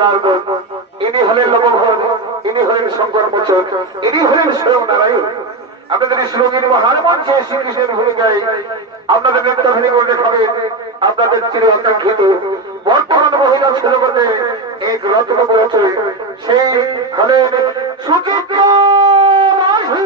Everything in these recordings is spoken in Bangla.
জনার্দন, ইনি হলেন লবঘর, ইনি হলেন শঙ্কর মোচন, ইনি হলেন স্বয়ং নারায়ণ। আপনাদের শ্লোকের মহান মঞ্চে শ্রীকৃষ্ণের ভূমিকায় আপনাদের নৃত্যাভিনী করে দেখাবেন আপনাদের চির আকাঙ্ক্ষিত বর্তমান মহিলা জগতে এক রত্ন পৌঁছয়, সেই হলেন সুচিত্রা মাঝি।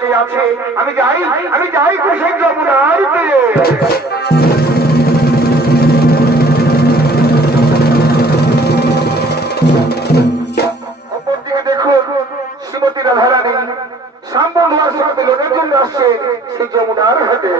কে আছে আমি যাই খুশি যমুনার তীরে। অপরদিকে দেখুন শ্রীমতী রাধারানী সাম্বল ধোয়ার সাথে লোকের জন্য আসছে সেই যমুনার ঘাটে।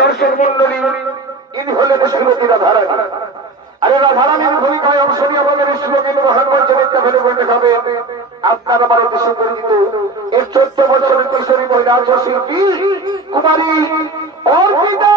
দর্শক মন্ডলী ইনি হলেন শ্রীমতী রাধারানী। আরে রাধারানীর ভূমিকায় অংশ নিয়ে আমাদের শ্লোকের মহানগর জগৎটা ফেলে বলে দেখাবে আপনার আমার উদ্দেশ্য পরিচিত এর 14 বছরের কিশোরী মহিলা শিল্পী কুমারী অর্পিতা।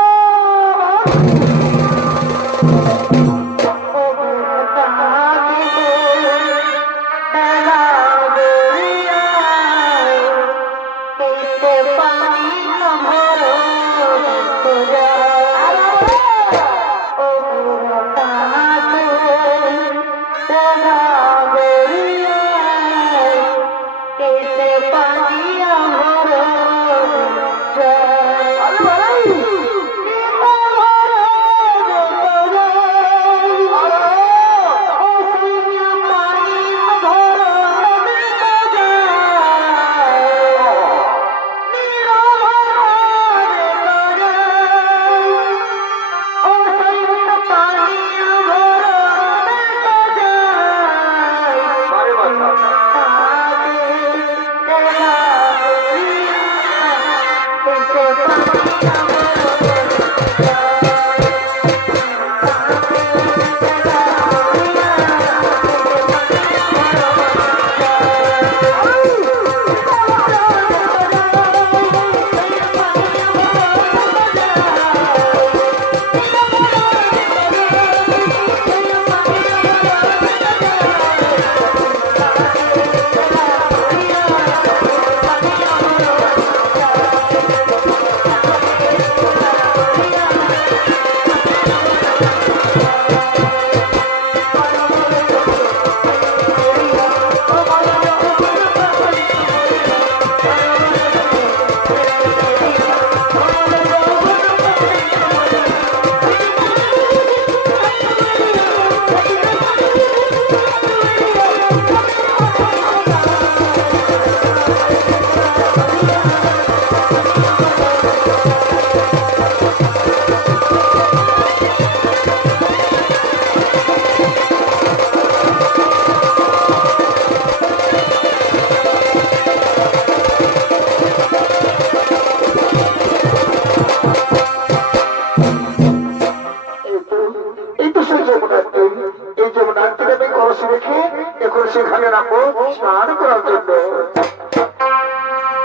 সেখানে রাখবো স্নান করার জন্য।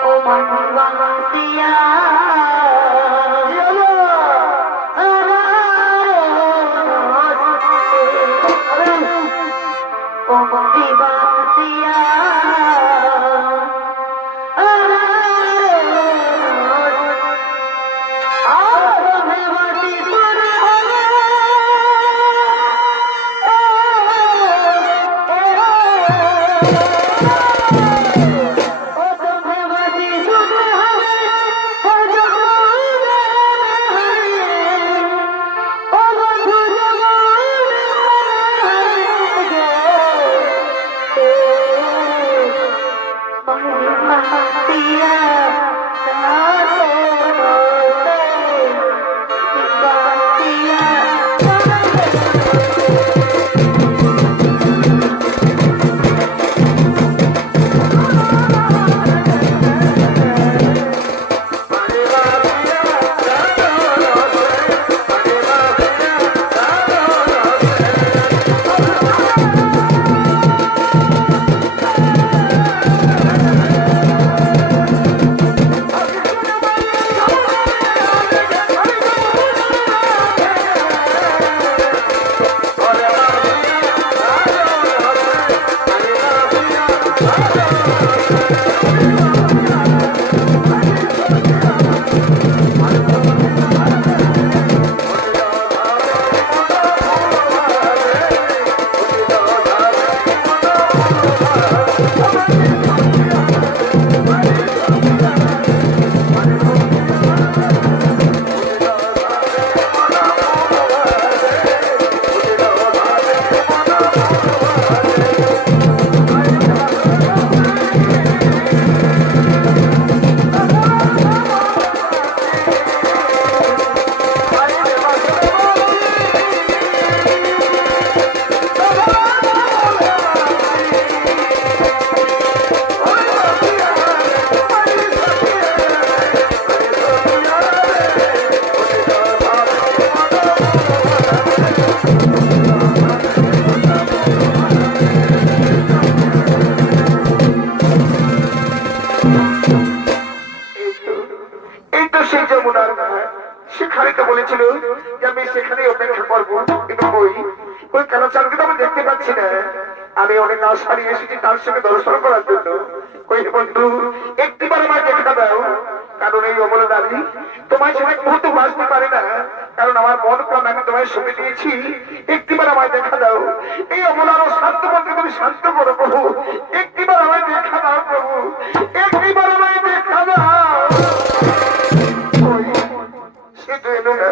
ও মনবাসিয়া ও মনবাসিয়া Oh, সেই যমুনার সেখানে তো বলেছিল যে আমি সেখানে অপেক্ষা করবো, কিন্তু ওই কালাচারকে তো আমি দেখতে পাচ্ছি না। আমি অনেক আশা নিয়ে এসেছি তার সঙ্গে দর্শন করার জন্য। ওই বন্ধু একটিবার আমায় দেখা দাও, কারণ এই অমলা নারী তোমায় ছাড়া এক মুহূর্ত বাঁচতে পারে না, কারণ আমার মন প্রাণ আমি তোমায় সঁপে দিয়েছি। একটিবার আমায় দেখা দাও, এই অমলার শান্ত মনকে তুমি শান্ত করো প্রভু। একটিবার আমায় দেখা দাও প্রভু, একটিবার আমায় দেখা দাও। সে তো এলো না।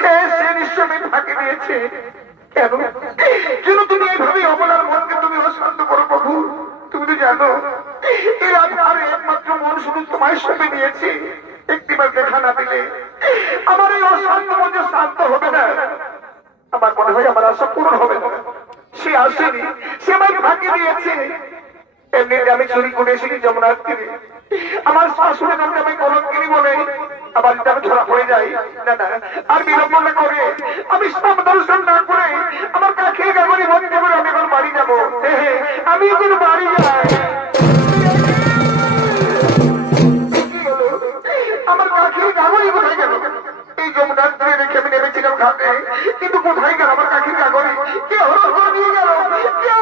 হ্যাঁ, সে নিশ্চয় আমি ফাঁকি দিয়েছে। কেন কেন তুমি এইভাবে অমলার মনকে তুমি অশান্ত করো প্রভু? তুমি তো জানো এই রাধার একমাত্র মন শুধু তোমায় সঁপে দিয়েছি। একটিবার দেখা না দিলে আমার এই অশান্ত মন যে শান্ত হবে না। আমার মনে হয় আমার আশা পূরণ হবে না। সে আসেনি, সে আমায় ফাঁকি দিয়েছে। এমনিতে আমি চুরি করে এসেছি যমুনার তীরে। আমার শাশুড়ি নামে আমি কলঙ্কিনী বলে আবার যদি আমি ধরা পড়ে যাই, না না আর বিলম্ব না করে আমি সব দর্শন না করে আমার কাছে গাগরি ভর্তি করে আমি এখন বাড়ি যাবো। আমি এখন বাড়ি যাই। আমার কাছে গাগরি কোথায় গেল? এই যমুনার তীরে রেখে আমি নেমেছিলাম ঘাটে, কিন্তু কোথায় গেল আমার কাছে গাগরি? কে হরণ করে নিয়ে গেল? কেউ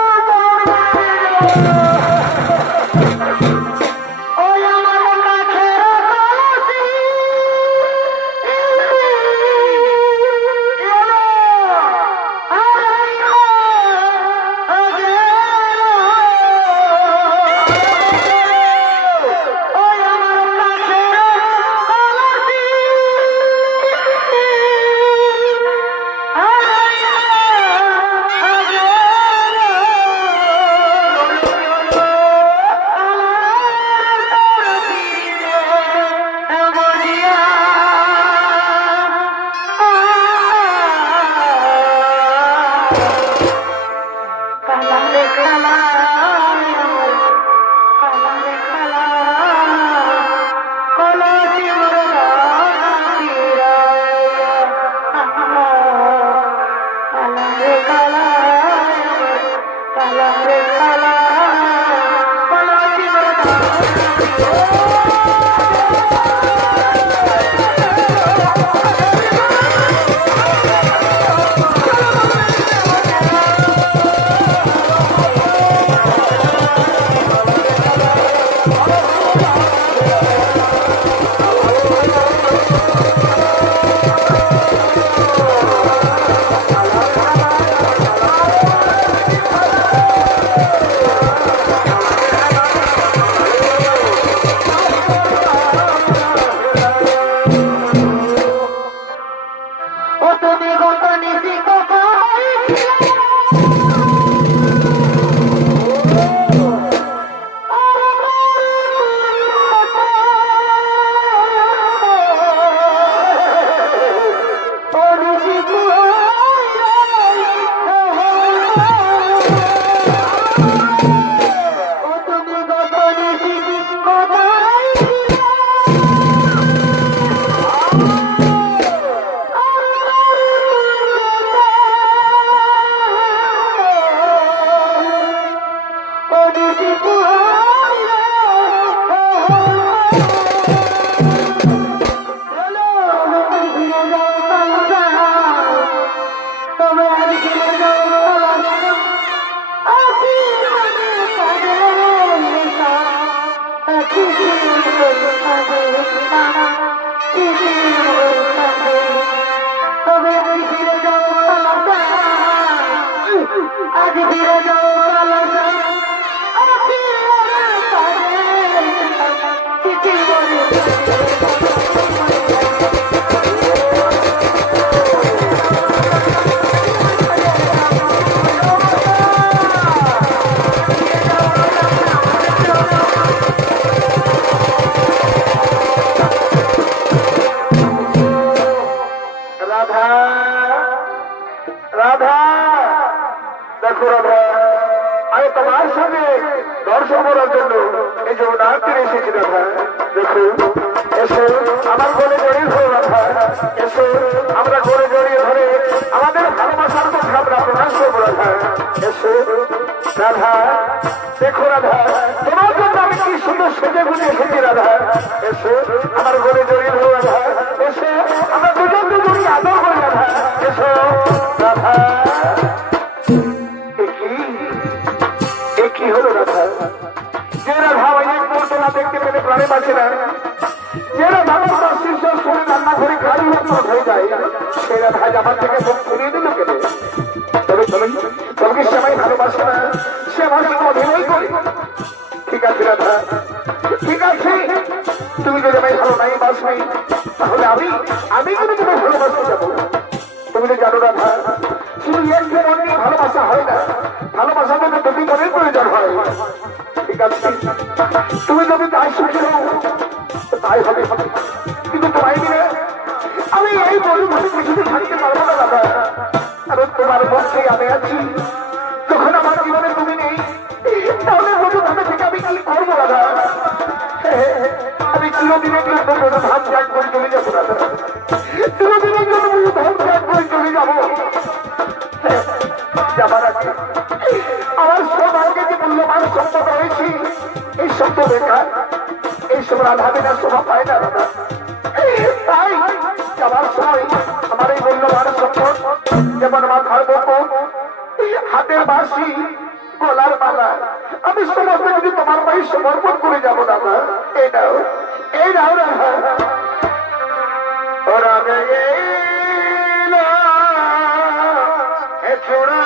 দেখো রাধা, তোমার জন্য আমি কি সুন্দর সেজে গুজে এসেছি রাধা। এসো আমার ঘরে জড়িয়ে যে রাধা আমার শীর্ষ শুনে রান্না করে খাই হয়ে যায় সেই রাধা আমার থেকে মুখ ফিরিয়ে দিল কেন? তবে তবে সে আমায় ভালোবাসে না, সে আমার সঙ্গে অভিনয় করে। ঠিক আছে রাধা, ঠিক আছে, তুমি যদি আমায় ভালো নাই বাসবে তাহলে আমি কিন্তু তোমায় ভালোবাসতে যাবো। তুমি তো জানো রাধা, শুধু একটু মন নিয়ে ভালোবাসা হয় না, ভালোবাসা মধ্যে দুটি মনের প্রয়োজন হয়। ঠিক আছে, তুমি যদি তাই সুখী হও তাই হবে, কিন্তু তোমায় দিলে আমি এই মরুভূমি কিছুতে থাকতে পারবো না দাদা। কারণ তোমার মধ্যে আমি আছি, যখন আমার জীবনে তুমি নেই তাহলে মরুভূমি থেকে আমি কি করবো দাদা? আমি চিরদিনের জন্য মরুধাম ত্যাগ করে চলে যাবো দাদা, চিরদিনের জন্য মরুধাম ত্যাগ করে চলে যাবো। যাবার আগে আমার সৌভাগ্যে যে মূল্যবান সম্পদ রয়েছে এই শব্দ বেকার, এই সব রাধা বিনা শোভা পায় না দাদা। তাই যাবার সময় আমার এই মূল্যবান সম্পদ যেমন মাথার মুকুট, হাতের বাঁশি, গলার মালা, আমি সমস্ত যদি তোমার পায়ে সমর্পণ করে যাবো দাদা। এই নাও রাধা, ওরা ছোড়া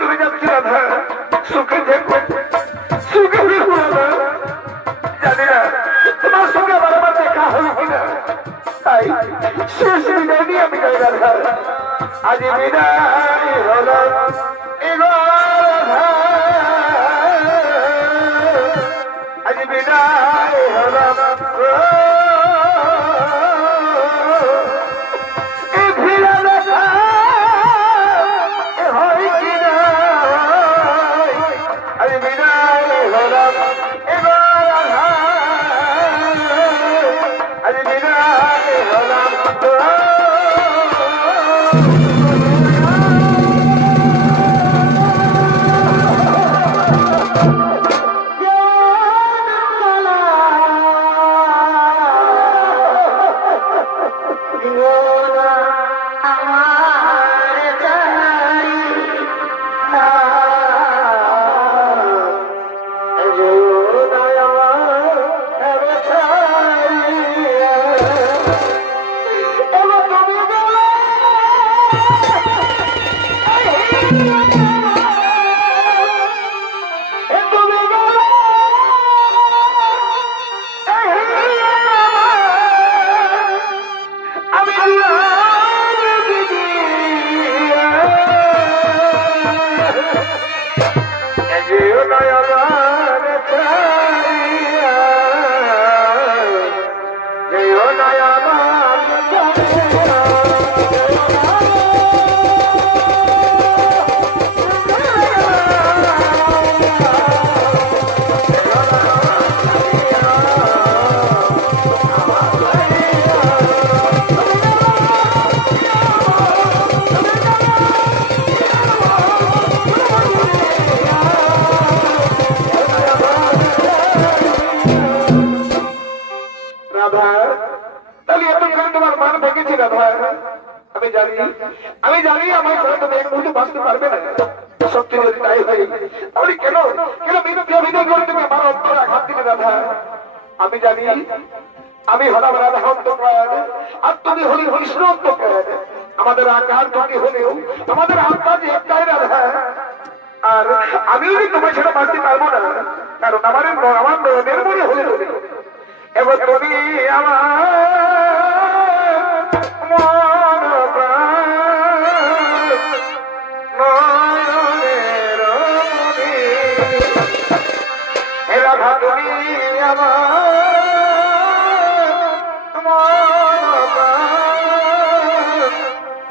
চলে যাচ্ছি রাধা, সুখে দেখো, সুখে দেখো রাধা। জানি না তোমার সঙ্গে আবার আমার দেখা হবে কিনা, তাই শেষ বিদায় নিয়ে আমি যাই রাধা। আজ বিদায় হলো রাধা, আজ বিদায় হলো আমি জানি আমার ছাড়া তুমি এক মুহূর্তে বাঁচতে পারবে না। সত্যি যদি তাই হয় তাহলে কেন মিথ্যা অভিনয় করে তুমি আমার অন্তরে আঘাত দিলে রাধা? আমি জানি আমি হলাম রাধা অন্তপ্রাণ আর তুমি হলি হরিষ্ণ অন্তপ্রাণ। আমাদের আকার দুটি হলেও আমাদের আত্মা যে একটাই রাধা। আর আমি যদি তোমার সেটা বাঁচতে পারবো না, কারণ আমার নয়নের মনে হলে এবার তুমি আমার মন প্রাণ নয়নের মনি। হে রাধা তুমি আমার মন প্রাণ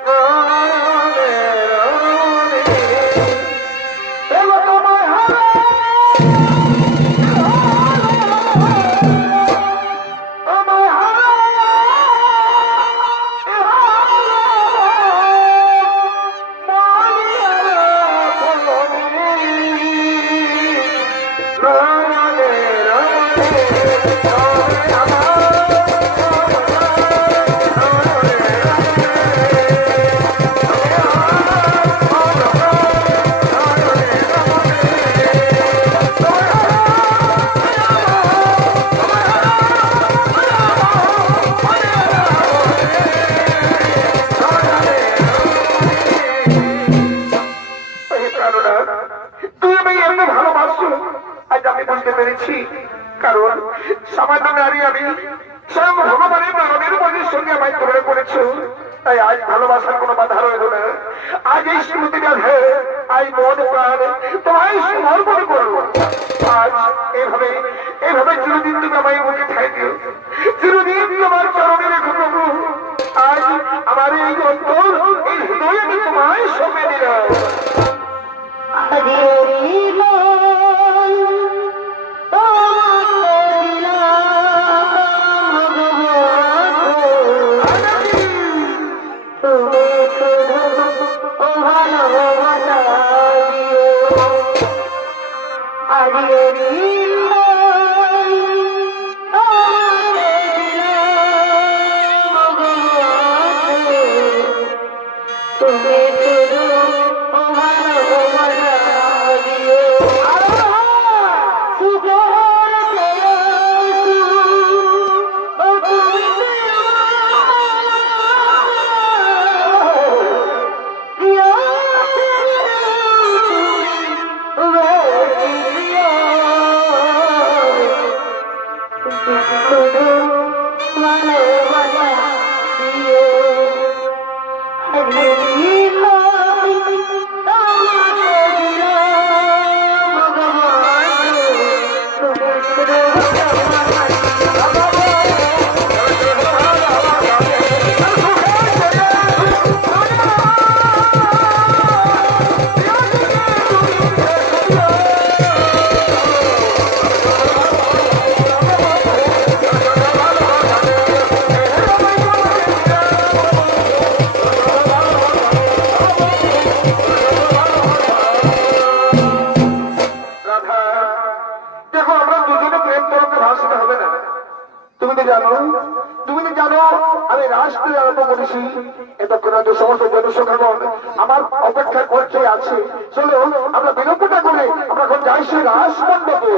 নয়নের মনি। এবার তোমায় হারাই কারণ সামান্য নারী আমি স্বয়ং ভগবানের নয়নের মনের সঙ্গে আমায় তুলনা করেছো, তাই আজ ভালোবাসার কোনো বাধা রইল না। আজ এই স্মৃতি রাধে আজ মন প্রাণ তোমায় সমর্পণ করবো। আজ এইভাবে এইভাবে চিরদিন তুমি আমায় মুখে ঠাই দিও, চিরদিন তোমার চরণে রেখো প্রভু। আজ আমার এই অন্তর এই হৃদয় আমি তোমায় সঁপে দিলাম। আমার অপেক্ষা করছে আছে, চলো আমরা বিলম্বটা করে আমরা এখন যাই সে রাসমণ্ডপে।